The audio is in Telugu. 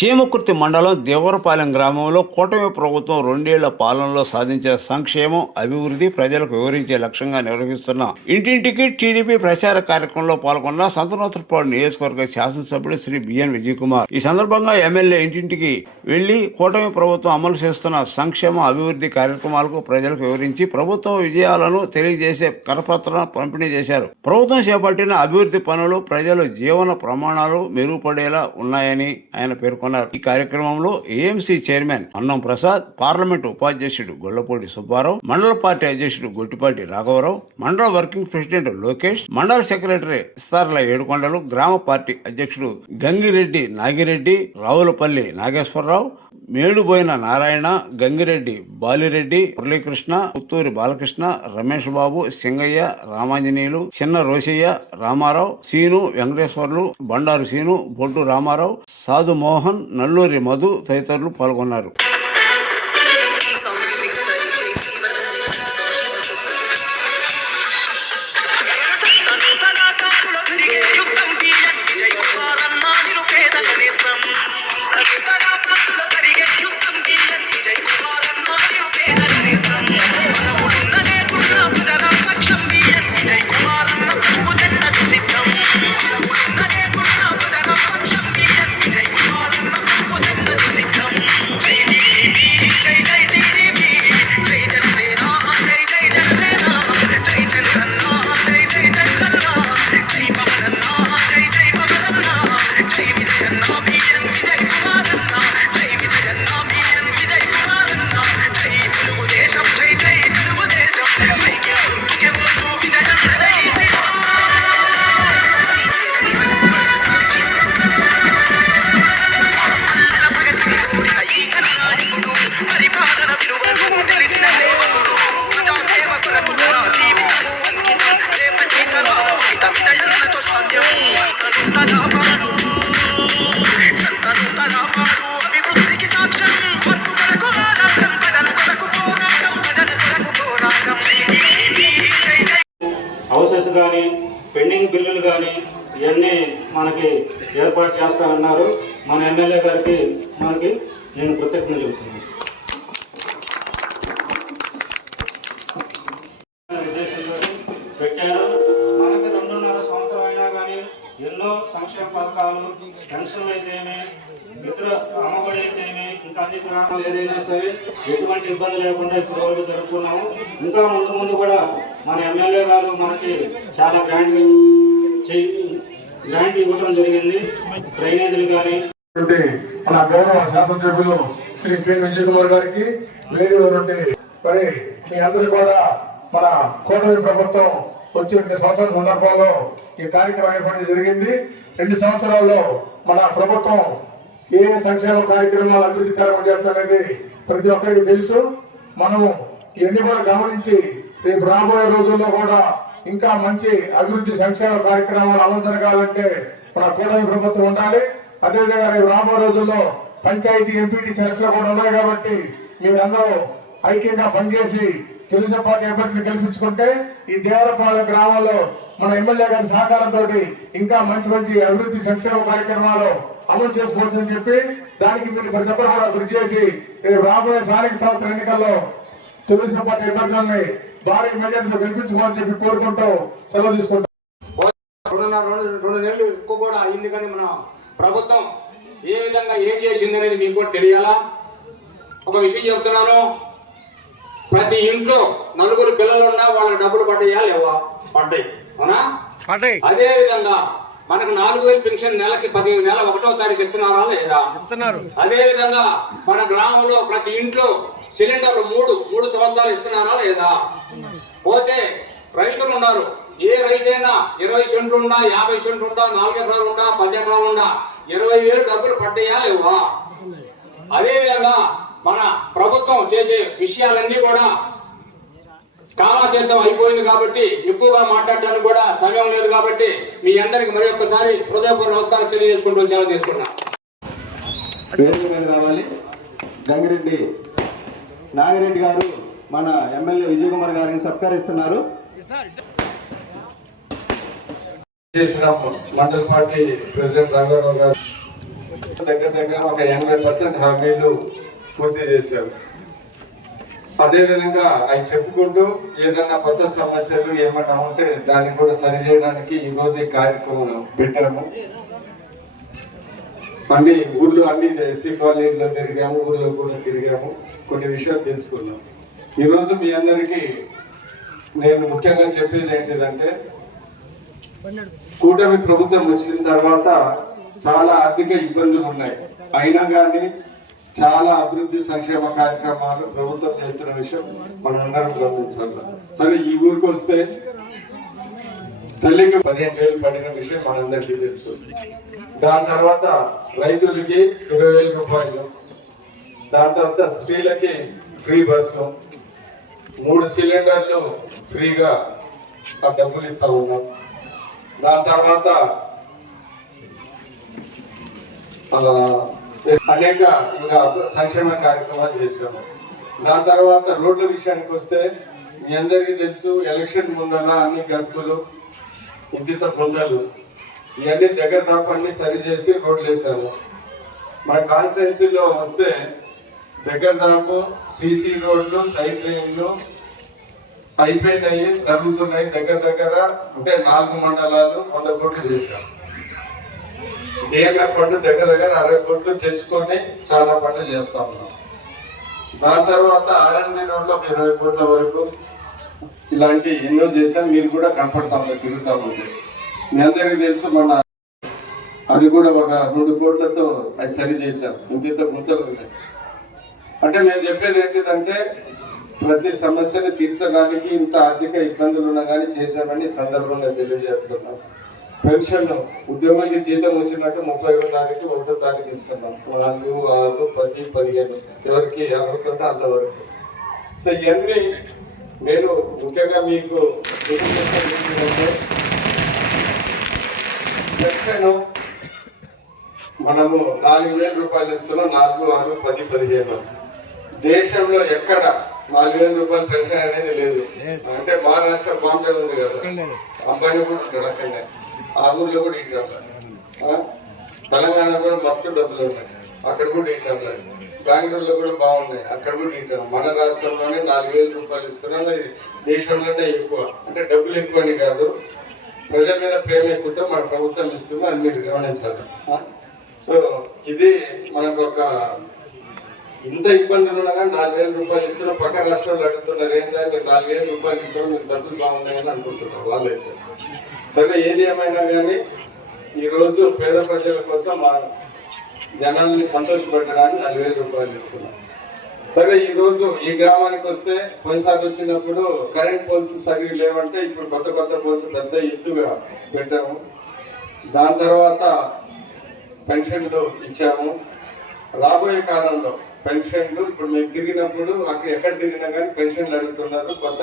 చీమకుర్తి మండలం దేవరపాలెం గ్రామంలో కూటమి ప్రభుత్వం 2 ఏళ్ల పాలనలో సాధించిన సంక్షేమం, అభివృద్ధి ప్రజలకు వివరించే లక్ష్యంగా నిర్వహిస్తున్న ఇంటింటికి టీడీపీ ప్రచార కార్యక్రమంలో పాల్గొన్న సంతనోత్రపాడు నియోజకవర్గ శాసనసభ్యుడు శ్రీ బిఎన్ విజయ్ కుమార్. ఈ సందర్భంగా ఎమ్మెల్యే ఇంటింటికి వెళ్లి కూటమి ప్రభుత్వం అమలు చేస్తున్న సంక్షేమ, అభివృద్ధి కార్యక్రమాలకు ప్రజలకు వివరించి ప్రభుత్వం విజయాలను తెలియజేసే కరపత్రాలను పంపిణీ చేశారు. ప్రభుత్వం చేపట్టిన అభివృద్ధి పనులు ప్రజల జీవన ప్రమాణాలు మెరుగుపడేలా ఉన్నాయని ఆయన పేర్కొన్నారు. ఈ కార్యక్రమంలో ఏఎంసీ చైర్మన్ అన్నం ప్రసాద్, పార్లమెంటు ఉపాధ్యక్షుడు గొల్లపూడి సుబ్బారావు, మండల పార్టీ అధ్యక్షుడు గొట్టిపాటి రాఘవరావు, మండల వర్కింగ్ ప్రెసిడెంట్ లోకేష్, మండల సెక్రటరీ ఇస్తార్ల ఏడుకొండలు, గ్రామ పార్టీ అధ్యక్షుడు గంగిరెడ్డి నాగిరెడ్డి, రావులపల్లి నాగేశ్వరరావు, మేడుబోయిన నారాయణ, గంగిరెడ్డి బాలిరెడ్డి, మురళీకృష్ణ, పుత్తూరి బాలకృష్ణ, రమేష్ బాబు, సింగయ్య, రామాంజనేయులు, చిన్న రోషయ్య, రామారావు, సీను, వెంకటేశ్వర్లు, బండారు సీను, బొడ్డు రామారావు, సాధు మోహన్, నల్లూరి మధు తదితరులు పాల్గొన్నారు. హౌసెస్ కానీ, పెండింగ్ బిల్లులు కానీ ఇవన్నీ మనకి ఏర్పాటు చేస్తానన్నారు. మన ఎమ్మెల్యే గారికి నేను కృతజ్ఞతలు చెబుతున్నాను. పెట్టారు. మనకి 2.5 సంవత్సరం అయినా కానీ ఎన్నో సంక్షేమ పథకాలు, పెన్షన్లు అయితేనే, మిత్ర అమ్మఒడి అయితేనే, ఇంకా అన్ని గ్రామాలు ఏదైనా సరే ఎటువంటి ఇబ్బంది లేకుండా ఇప్పుడు వరకు జరుపుకున్నాము. ఇంకా ముందు కూడా మన ఎమ్మెల్యే గారు మనకి చాలా గ్రాంట్ ఇవ్వడం జరిగింది. డ్రైనేజీలు కానీ మన గౌరవ శాసనసభ్యులు శ్రీ బిఎన్ విజయ్ కుమార్ గారికి వేదికలో నుండి మరి మీ అందరూ కూడా మన కూటమి ప్రభుత్వం వచ్చి 2 సంవత్సరాల సందర్భంలో ఈ కార్యక్రమం ఏర్పాటు జరిగింది. 2 సంవత్సరాల్లో మన ప్రభుత్వం ఏ సంక్షేమ కార్యక్రమాలు, అభివృద్ధి కార్యక్రమం చేస్తారనేది ప్రతి ఒక్కరికి తెలుసు. మనము ఇవన్నీ కూడా గమనించి రేపు రాబోయే రోజుల్లో కూడా ఇంకా మంచి అభివృద్ధి సంక్షేమ కార్యక్రమాలు అమలు జరగాలంటే మన కూటమి ప్రభుత్వం ఉండాలి. అదేవిధంగా రేపు రాబోయే రోజుల్లో పంచాయతీ, ఎంపీటీసీ ఎలక్షన్లు కూడా ఉన్నాయి కాబట్టి మీరందరూ ఐక్యంగా పనిచేసి తెలుగుదేశం పార్టీ అభ్యర్థిని గెలిపించుకుంటే ఈ దేవరపాలెం గ్రామంలో మన ఎమ్మెల్యే గారి సహకారంతో ఇంకా మంచి అభివృద్ధి సంక్షేమ కార్యక్రమాలు అమలు చేసుకోవచ్చని చెప్పి దానికి మీరు ప్రతి ఒక్కరు కూడా కృషి చేసి రాబోయే స్థానిక సంస్థల ఎన్నికల్లో తెలుగుదేశం పార్టీ అభ్యర్థులని భారీ మెజార్టీతో గెలిపించుకోవాలని చెప్పి కోరుకుంటూ సెలవు తీసుకుంటాం. 2 నెలలు ఎక్కువ కూడా అయింది, కానీ మన ప్రభుత్వం ఏ విధంగా ఏం చేసింది అనేది మీకు కూడా తెలియాలా. ఒక విషయం చెప్తున్నాను, ప్రతి ఇంట్లో 4 పిల్లలు ఉన్నా వాళ్ళకి డబ్బులు పడ్డాయా లేవా? పడ్డాయి, అవునా? అదే విధంగా మనకు 4,000 పెన్షన్ నెలకి 1వ తారీఖు ఇస్తున్నారా లేదా? అదే విధంగా మన గ్రామంలో ప్రతి ఇంట్లో సిలిండర్లు 3 సంవత్సరాలు ఇస్తున్నారా లేదా? పోతే రైతులు ఉన్నారు. ఏ రైతైనా 20 సెంట్లు ఉండా, 50 సెంట్లు ఉండా, 4 ఎకరాలు ఉండా, 10 ఎకరాలు ఉండా 20,000 డబ్బులు పడ్డాయా లేవా? అదే విధంగా మన ప్రభుత్వం చేసే విషయాలన్నీ కూడా కాలాతీతం అయిపోయింది కాబట్టి ఎక్కువగా మాట్లాడటానికి కూడా సమయం లేదు కాబట్టి మీ అందరికి మరి ఒక్కసారి హృదయపూర్వక నమస్కారం తెలియజేసుకుంటూ సెలవు తీసుకున్నా. రావాలి. గంగిరెడ్డి నాగిరెడ్డి గారు మన ఎమ్మెల్యే విజయ్ కుమార్ గారిని సత్కరిస్తున్నారు. మండల పార్టీ ప్రెసిడెంట్ రాఘవరావు గారు దగ్గర ఒక 80% హామీలు పూర్తి చేశారు. అదేవిధంగా ఆయన చెప్పుకుంటూ ఏదైనా కొత్త సమస్యలు ఏమైనా ఉంటే దాన్ని కూడా సరిచేయడానికి ఈరోజు ఈ కార్యక్రమం పెట్టాము. అన్ని ఊర్లో అన్ని ఎస్సీ కాలనీలో తిరిగాము, ఊర్లో కూడా తిరిగాము, కొన్ని విషయాలు తెలుసుకున్నాం. ఈరోజు మీ అందరికీ నేను ముఖ్యంగా చెప్పేది ఏంటిదంటే, కూటమి ప్రభుత్వం వచ్చిన తర్వాత చాలా ఆర్థిక ఇబ్బందులు ఉన్నాయి. అయినా కానీ చాలా అభివృద్ధి సంక్షేమ కార్యక్రమాలు ప్రభుత్వం చేస్తున్న విషయం మనందరం గమనించాలి. సరే, ఈ ఊరికి వస్తే తల్లికి 15,000 పడిన విషయం మనందరికీ తెలుసు. దాని తర్వాత రైతులకి 20,000 రూపాయలు, దాని తర్వాత స్త్రీలకి ఫ్రీ బస్సు, 3 సిలిండర్లు ఫ్రీగా ఆ డబ్బులు ఇస్తా ఉన్నాం. దాని తర్వాత అనేక ఇంకా సంక్షేమ కార్యక్రమాలు చేశాము. దాని తర్వాత రోడ్ల విషయానికి వస్తే మీ అందరికీ తెలుసు, ఎలక్షన్ ముందర అన్ని గతుకులు, ఇంత గుంతలు, ఇవన్నీ దగ్గర దాకా అన్ని సరి చేసి రోడ్లు వేసాము. మన కాన్స్టిట్యున్సీలో వస్తే దగ్గర దాకా సీసీ రోడ్లు, సైడ్ లైన్లు అయిపోయినాయి, జరుగుతున్నాయి. దగ్గర అంటే 4 మండలాలు 100 కోట్లు చేశాం. డిఎంఎఫ్ ఫండ్ దగ్గర 60 కోట్లు తెచ్చుకొని చాలా పనులు చేస్తా ఉన్నాం. దాని తర్వాత ఆర్ఎన్బి రోడ్లో 20 కోట్ల వరకు ఇలాంటి ఎన్నో చేశాం. మీరు కూడా కనపడతా ఉన్నారు, తిరుగుతా ఉంది. మీ అందరికీ తెలుసు, మన అది కూడా ఒక 2 కోట్లతో అది సరి చేశాం. ఇంత గుంతలు ఉన్నాయి. అంటే నేను చెప్పేది ఏంటిదంటే, ప్రతి సమస్యని తీర్చడానికి ఇంత ఆర్థిక ఇబ్బందులు ఉన్నా కానీ చేశామని సందర్భంగా తెలియజేస్తున్నాం. పెన్షన్ ఉద్యోగులకి జీతం వచ్చినట్టు 31వ తారీఖు 1వ తారీఖు ఇస్తున్నాం. 4, 6, 10, 15 ఎవరికి అర్హత అంతవరకు. సో ఇవన్నీ నేను ముఖ్యంగా మీకు పెన్షన్ మనము 4,000 రూపాయలు ఇస్తున్నాం. 4, 6, 10, 15 దేశంలో ఎక్కడ 4,000 రూపాయలు పెన్షన్ అనేది లేదు. అంటే మహారాష్ట్ర, బాంబే ఉంది కదా, అంబానీ కూడా ఉంటాడు అక్కడనే, ఆ ఊర్లో కూడా ఇట్లా. తెలంగాణ కూడా మస్తు డబ్బులు ఉన్నాయి, అక్కడ కూడా ఇట్లా. బెంగళూరులో కూడా బాగున్నాయి, అక్కడ కూడా ఇట్లా. మన రాష్ట్రంలోనే 4,000 రూపాయలు ఇస్తున్నాం. దేశంలోనే ఎక్కువ. అంటే డబ్బులు ఎక్కువ అని కాదు, ప్రజల మీద ప్రేమ ఎక్కువతో మన ప్రభుత్వం ఇస్తుందో అది మీరు గమనించాలి. సో ఇది మనకు ఒక ఇంత ఇబ్బందులు ఉన్నా కానీ 4,000 రూపాయలు ఇస్తున్నా. పక్క రాష్ట్రాలు అడుగుతున్నారు, ఏంటంటే మీరు 4,000 రూపాయలు ఇస్తున్నా, మీకు డబ్బులు బాగున్నాయని అనుకుంటున్నారు వాళ్ళైతే. సరే, ఏది ఏమైనా కానీ ఈరోజు పేద ప్రజల కోసం మా జనాల్ని సంతోషపెట్టడానికి 4,000 రూపాయలు ఇస్తున్నాం. సరే, ఈరోజు ఈ గ్రామానికి వస్తే పోయినసారి వచ్చినప్పుడు కరెంట్ పోల్స్ సరిగ్గా లేవంటే ఇప్పుడు కొత్త పోల్స్ పెద్ద ఎత్తుగా పెట్టాము. దాని తర్వాత పెన్షన్లు ఇచ్చాము. రాబోయే కాలంలో పెన్షన్లు ఇప్పుడు మేము తిరిగినప్పుడు అక్కడ ఎక్కడ తిరిగినా కానీ పెన్షన్లు అడుగుతున్నారు. కొత్త